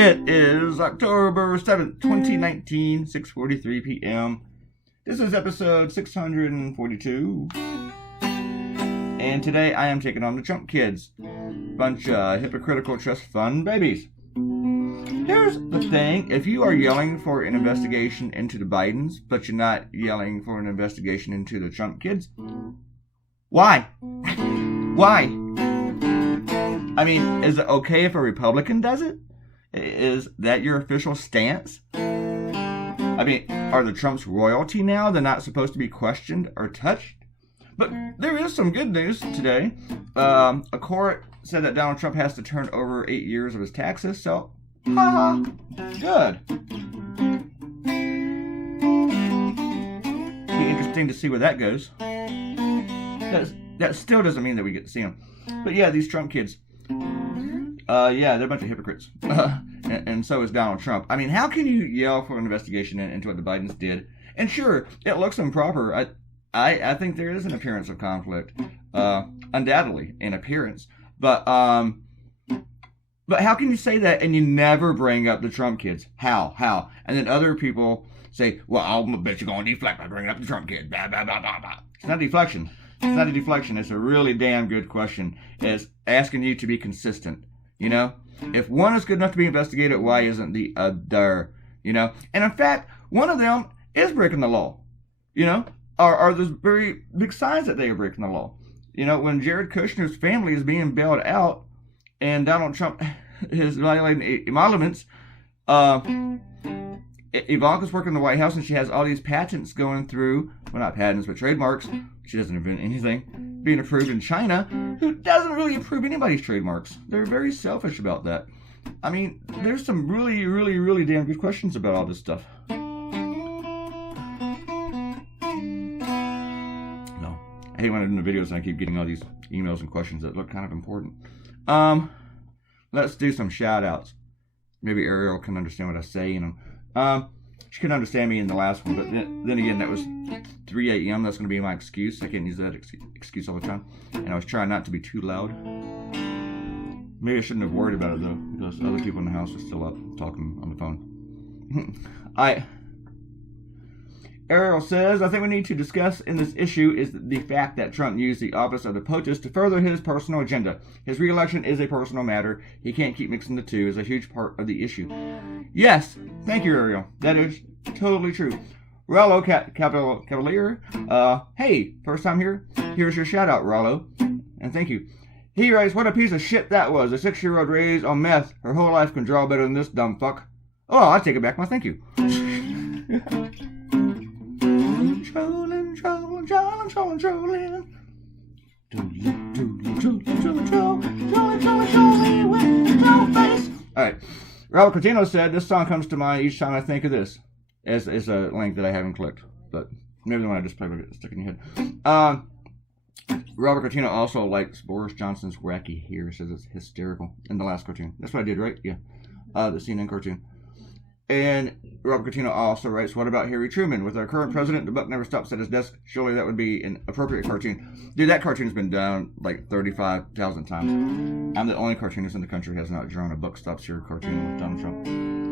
It is October 7th, 2019, 6:43 p.m. This is episode 642. And today I am taking on the Trump kids. Bunch of hypocritical trust fund babies. Here's the thing. If you are yelling for an investigation into the Bidens, but you're not yelling for an investigation into the Trump kids, why? Why? I mean, is it okay if a Republican does it? Is that your official stance? I mean, are the Trumps royalty now? They're not supposed to be questioned or touched? But there is some good news today. A court said that Donald Trump has to turn over 8 years of his taxes, so, haha, good. Be interesting to see where that goes. That still doesn't mean that we get to see them. But yeah, these Trump kids. Yeah, they're a bunch of hypocrites. And so is Donald Trump. I mean, how can you yell for an investigation into what the Bidens did? And sure, it looks improper. I think there is an appearance of conflict. Undoubtedly, an appearance. But how can you say that and you never bring up the Trump kids? How? And then other people say, well, I'll bet you're going to deflect by bringing up the Trump kids. Blah, blah, blah, blah, blah. It's not deflection. It's not a deflection. It's a really damn good question. It's asking you to be consistent. You know, if one is good enough to be investigated, why isn't the other? You know, and in fact, one of them is breaking the law. You know, are there's very big signs that they are breaking the law. You know, when Jared Kushner's family is being bailed out and Donald Trump is violating emoluments, Ivanka's working in the White House and she has all these patents going through, well, not patents, but trademarks. She doesn't invent anything. Being approved in China, who doesn't really approve anybody's trademarks. They're very selfish about that. I mean, there's some really, really, really damn good questions about all this stuff. No. I hate when I'm doing the videos and I keep getting all these emails and questions that look kind of important. Let's do some shout outs. Maybe Ariel can understand what I say, you know. She couldn't understand me in the last one, but then again, that was 3 a.m. That's going to be my excuse. I can't use that excuse all the time. And I was trying not to be too loud. Maybe I shouldn't have worried about it, though, because other people in the house are still up talking on the phone. Ariel says, I think we need to discuss in this issue is the fact that Trump used the office of the POTUS to further his personal agenda. His re-election is a personal matter. He can't keep mixing the two. Is a huge part of the issue. Yes, thank you, Ariel. That is totally true. Rollo Cavalier, hey, first time here? Here's your shout out, Rollo. And thank you. He writes, what a piece of shit that was. A 6-year-old raised on meth. Her whole life can draw better than this dumb fuck. Oh, I take it back. My thank you. Trolling. Alright. Robert Cortino said, this song comes to mind each time I think of this. It's a link that I haven't clicked. But maybe the one I just played will get stuck in your head. Robert Cortino also likes Boris Johnson's wacky hair. Says it's hysterical. In the last cartoon. That's what I did, right? Yeah. The CNN cartoon. And Robert Cortino also writes, what about Harry Truman? With our current president, the buck never stops at his desk. Surely that would be an appropriate cartoon. Dude, that cartoon's been done like 35,000 times. I'm the only cartoonist in the country who has not drawn a buck stops here cartoon with Donald Trump.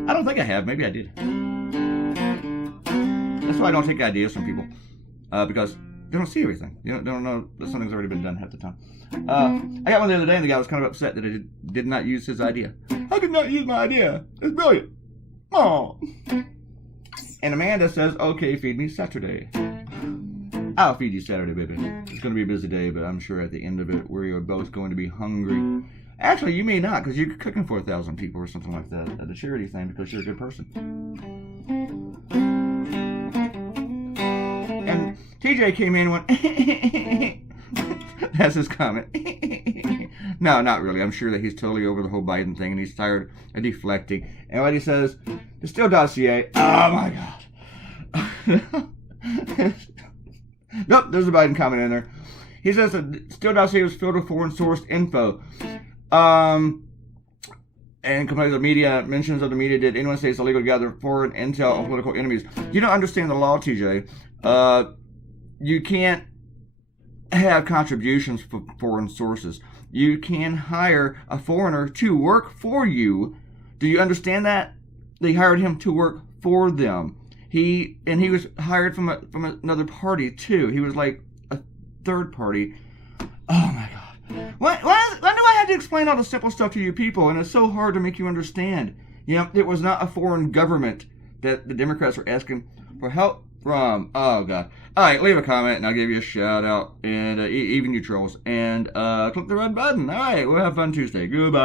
I don't think I have. Maybe I did. That's why I don't take ideas from people. Because they don't see everything. They don't know that something's already been done half the time. I got one the other day and the guy was kind of upset that I did not use his idea. I did not use my idea. It's brilliant. Oh. And Amanda says, okay, feed me Saturday. I'll feed you Saturday, baby. It's going to be a busy day, but I'm sure at the end of it, we are both going to be hungry. Actually, you may not, because you're cooking for 1,000 people or something like that at the charity thing, because you're a good person. And TJ came in and went, that's his comment. No, not really. I'm sure that he's totally over the whole Biden thing and he's tired of deflecting. And what he says, the Steele dossier. Oh my God. Nope, there's a Biden comment in there. He says the Steele dossier was filled with foreign sourced info. And complains of media, mentions of the media, did anyone say it's illegal to gather foreign intel on political enemies? You don't understand the law, TJ. You can't have contributions from foreign sources. You can hire a foreigner to work for you Do you understand that? They hired him to work for them. He was hired from another party too. He was like a third party. Oh my God! Why do I have to explain all the simple stuff to you people? And it's so hard to make you understand. It was not a foreign government that the Democrats were asking for help from. Oh God! All right, leave a comment and I'll give you a shout out, and even you trolls, and click the red button. All right, we'll have fun Tuesday. Goodbye.